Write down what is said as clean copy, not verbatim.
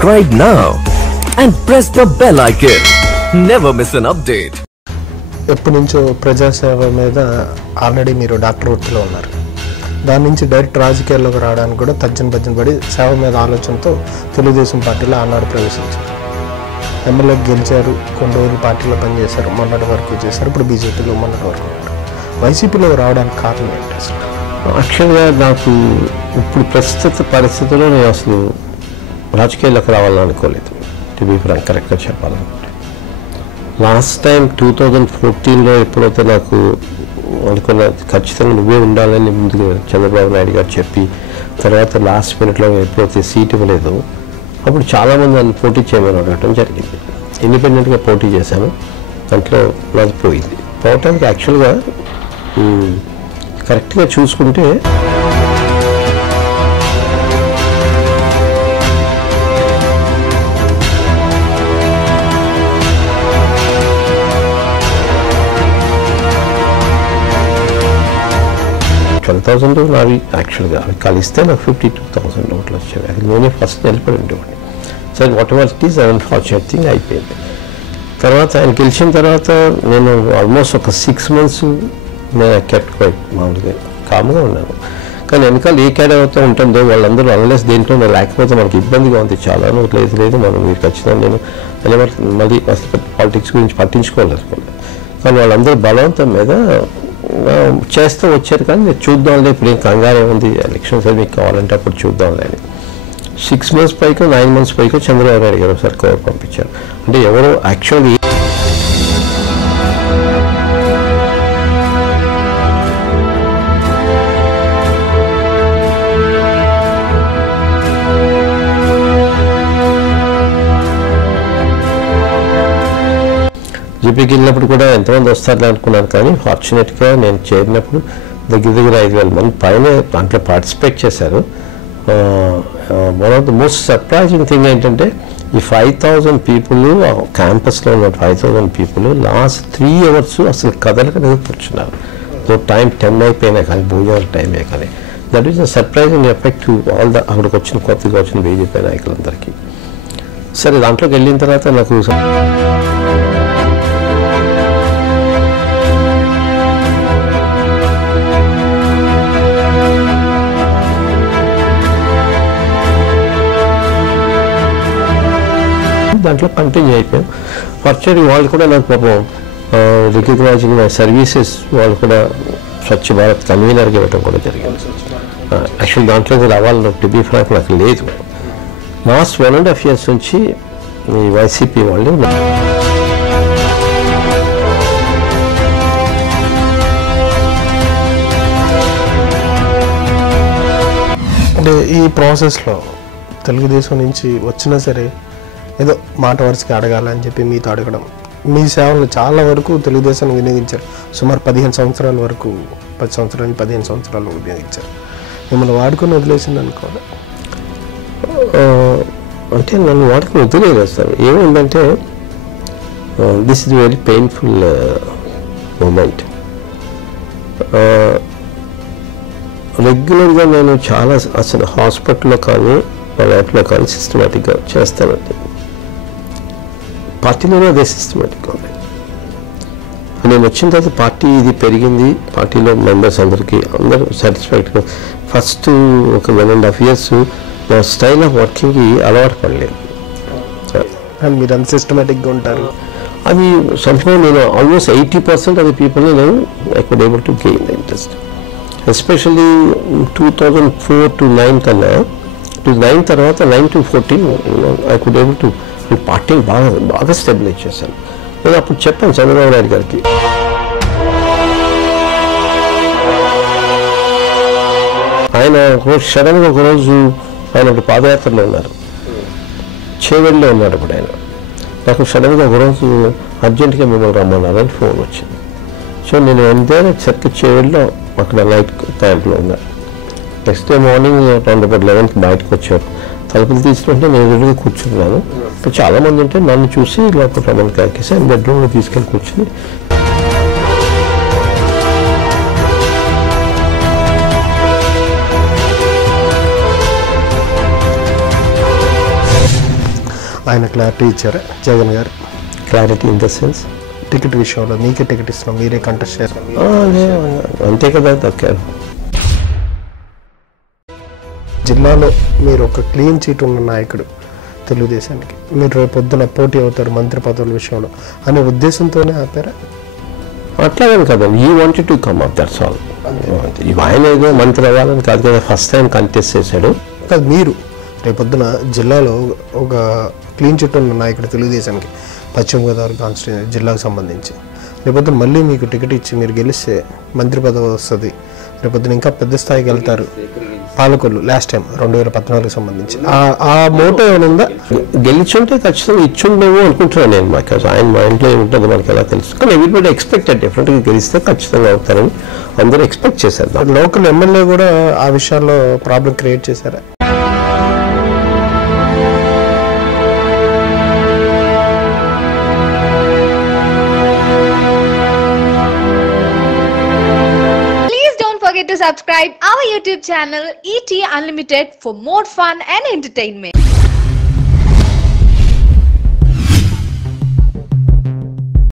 Subscribe now and press the bell icon. Never miss an update. ఎప్పటి నుంచో ప్రజాసేవ మీద ఆల్రెడీ మీరు డాక్టర్ వృత్తిలో ఉన్నారు. దాని నుంచి డైరెక్ట్ రాజకీయాల్లోకి రావడానికి కూడా తర్జన పడి సేవ మీద ఆలోచనతో తెలుగుదేశం పార్టీలో ఆనాడు ప్రవేశించారు. ఎమ్మెల్యేకి గెలిచారు, కొన్ని రోజులు పార్టీలో పనిచేశారు, మొన్నటి వరకు చేశారు, ఇప్పుడు బీజేపీలో మొన్నటి వరకు ఉన్నారు. వైసీపీలో రావడానికి కారణం ఏంటి అసలు? యాక్చువల్గా నాకు ఇప్పుడు ప్రస్తుత పరిస్థితుల్లో నేను అసలు రాజకీయాల్లోకి రావాలని అనుకోలేదు. టు బీ ఫ్రాంక్, కరెక్ట్గా చెప్పాలనుకుంటే లాస్ట్ టైం 2014లో ఎప్పుడైతే నాకు అనుకున్న ఖచ్చితంగా నువ్వే ఉండాలని ముందుగా చంద్రబాబు నాయుడు గారు చెప్పి తర్వాత లాస్ట్ మినిట్లో ఎప్పుడైతే సీట్ ఇవ్వలేదు అప్పుడు చాలామంది నన్ను పోటీ చేయమని అడగటం జరిగింది. ఇండిపెండెంట్గా పోటీ చేశాను, దాంట్లో నాది పోయింది. పోవటానికి యాక్చువల్గా కరెక్ట్గా చూసుకుంటే $12,000 నావి యాక్చువల్గా అవి కలిస్తే నాకు 52,000 ఓట్లు వచ్చాయి. అది నేనే ఫస్ట్ నిలబడి ఉండేవాడిని. సరే what ever it is unfortunate thing అయిపోయింది. తర్వాత ఆయన గెలిచిన తర్వాత నేను ఆల్మోస్ట్ ఒక 6 months నేను కెప్ట్ క్వైట్ మామూలుగా కామ్గా ఉన్నాను. కానీ వెనకాల ఏ క్యాడర్ అవుతూ ఉంటుందో వాళ్ళందరూ అన్లెస్ దేంట్లో లేకపోతే మనకి ఇబ్బందిగా ఉంది చాలా. లేదు మనం మీరు ఖచ్చితంగా నేను మళ్ళీ అసలు పాలిటిక్స్ గురించి పట్టించుకోవాలనుకోలేదు. కానీ వాళ్ళందరూ బలవంతం మీద చేస్తూ వచ్చారు. కానీ నేను చూద్దాంలే, ఇప్పుడు ఏం కంగారు ఏముంది, ఎలక్షన్స్ అది మీకు కావాలంటే అప్పుడు చూద్దాంలే అని 6 months పైకో 9 months పైకో చంద్రబాబు నాయుడు గారు ఒకసారి కవర్ పంపించారు. అంటే ఎవరో యాక్చువల్లీ జీపీకి వెళ్ళినప్పుడు కూడా ఎంతమంది వస్తారని అనుకున్నాను. కానీ ఫార్చునేట్గా నేను చేరినప్పుడు దగ్గర 5,000 మంది పైన దాంట్లో పార్టిసిపేట్ చేశారు. One of the most surprising thing ఏంటంటే ఈ 5,000 పీపుల్ క్యాంపస్లో ఉన్న 5,000 పీపుల్ లాస్ట్ 3 hours అసలు కదలకనే కూర్చున్నారు. టైం 10 అయిపోయినా కానీ భోజనాల టైమే కానీ that is a surprising effect to all the అక్కడికి వచ్చిన కొత్తగా వచ్చిన బీజేపీ నాయకులందరికీ. సరే దాంట్లోకి వెళ్ళిన తర్వాత నాకు దాంట్లో కంటిన్యూ అయిపోయాం. ఫార్చునేట్లీ వాళ్ళు కూడా నాకు పాపం రికగ్నైజింగ్ మై సర్వీసెస్ వాళ్ళు కూడా స్వచ్ఛ భారత్ కన్వీనర్గా ఇవ్వడం కూడా జరిగింది. యాక్చువల్ దాంట్లోకి రావాలని టు బీ ఫ్రాంక్ నాకు లేదు. లాస్ట్ 1.5 years నుంచి ఈ వైసీపీ వాళ్ళు అంటే ఈ ప్రాసెస్లో తెలుగుదేశం నుంచి వచ్చినా సరే ఏదో మాట వరుసకి అడగాలని చెప్పి మీతో అడగడం, మీ సేవలు చాలా వరకు తెలుగుదేశాన్ని వినియోగించారు. సుమారు 15 సంవత్సరాల వరకు 10 సంవత్సరాలు 15 సంవత్సరాలు వినియోగించారు. మిమ్మల్ని వాడుకొని వదిలేసింది అనుకోవాలి. అంటే నన్ను వాడుకొని వదిలేదు సార్. ఏమైందంటే this is very painful moment. రెగ్యులర్గా నేను చాలా అసలు హాస్పిటల్లో కానీ వాటిలో కానీ సిస్టమేటిక్గా చేస్తానండి. పార్టీలోనే అదే సిస్టమేటిక్గా ఉంది. నేను వచ్చిన తర్వాత పార్టీ ఇది పెరిగింది, పార్టీలో మెంబర్స్ అందరూ సాటిస్ఫాక్టరీగా. ఫస్ట్ ఒక 1.5 years నా స్టైల్ ఆఫ్ వర్కింగ్కి అలవాటు పడలేదు. మీరు అంత సిస్టమేటిక్గా ఉంటారు. అది సంహౌ నేను ఆల్మోస్ట్ 80% ఆఫ్ ది పీపుల్ని నేను I could able to gain the interest. Especially 2004 to 9 కన్నా 9 తర్వాత 9 to 14 I could able to పార్టీని బాగా స్టెబిలైజ్ చేశాను. నేను అప్పుడు చెప్పాను చంద్రబాబు నాయుడు గారికి, ఆయన సడన్గా ఒకరోజు ఆయన ఇప్పుడు పాదయాత్రలో ఉన్నారు, చేవెళ్ళలో ఉన్నాడు. అప్పుడు ఆయన నాకు సడన్గా ఒకరోజు అర్జెంటుగా మిమ్మల్ని రమ్మన్నారని ఫోన్ వచ్చింది. సో నేను ఎంతైనా సర్కిట్ చేవెళ్ళలో అక్కడ నైట్ క్యాంప్లో ఉన్నాను. Next day morning around about 11కి బయటకు వచ్చారు. తలుపులు తీసుకుంటే నేను ఎదురుగా కూర్చున్నాను. చాలామంది ఉంటే నన్ను చూసి లోపల రమ్మని కాకేసి ఆయన బెడ్రూమ్లో తీసుకెళ్ళి కూర్చుని ఆయన క్లారిటీ ఇచ్చారా జగన్ గారు? Clarity in the sense ticket విషయంలో మీకే టికెట్ ఇస్తున్నాం, మీరే కంటెస్ట్ చేస్తారు అంతే కదా దక్కారు. జిల్లాలో మీరు ఒక క్లీన్ చీట్ ఉన్న నాయకుడు తెలుగుదేశానికి, మీరు రేపు పొద్దున పోటీ అవుతారు మంత్రి పదవుల విషయంలో అనే ఉద్దేశంతోనే ఆపారా? అట్లాగని కదండి, ఈ wanted to come up, that's all. ఆయన ఏదో మంత్రి అవ్వాలని కాదు కదా, ఫస్ట్ టైం కంటెస్ట్ చేశాడు. కాదు, మీరు రేపొద్దున జిల్లాలో ఒక క్లీన్ చిట్ ఉన్న నాయకుడు తెలుగుదేశానికి, పశ్చిమ గోదావరి కాన్స్టిట్యూన్సీ జిల్లాకు సంబంధించి రేపొద్దున మళ్ళీ మీకు టికెట్ ఇచ్చి మీరు గెలిస్తే మంత్రి పదవి వస్తుంది, రేపొద్దున ఇంకా పెద్ద స్థాయికి వెళ్తారు. పాలకొల్లు లాస్ట్ టైం 2014 సంబంధించి ఆ మోటో ఏమైనా ఉందా? గెలిచుంటే ఖచ్చితంగా ఇచ్చుండేమో అనుకుంటున్నాను నేను. మాకు ఆయన మైండ్లో ఏముంటుందో మనకి ఎలా తెలుసు, కానీ ఎవ్రీబడి ఎక్స్పెక్టెడ్ డెఫినెట్గా గెలిస్తే ఖచ్చితంగా అవుతారని అందరూ ఎక్స్పెక్ట్ చేశారు. లోకల్ ఎమ్మెల్యే కూడా ఆ విషయాల్లో ప్రాబ్లం క్రియేట్ చేశారా? To subscribe our YouTube channel ET Unlimited for more fun and entertainment.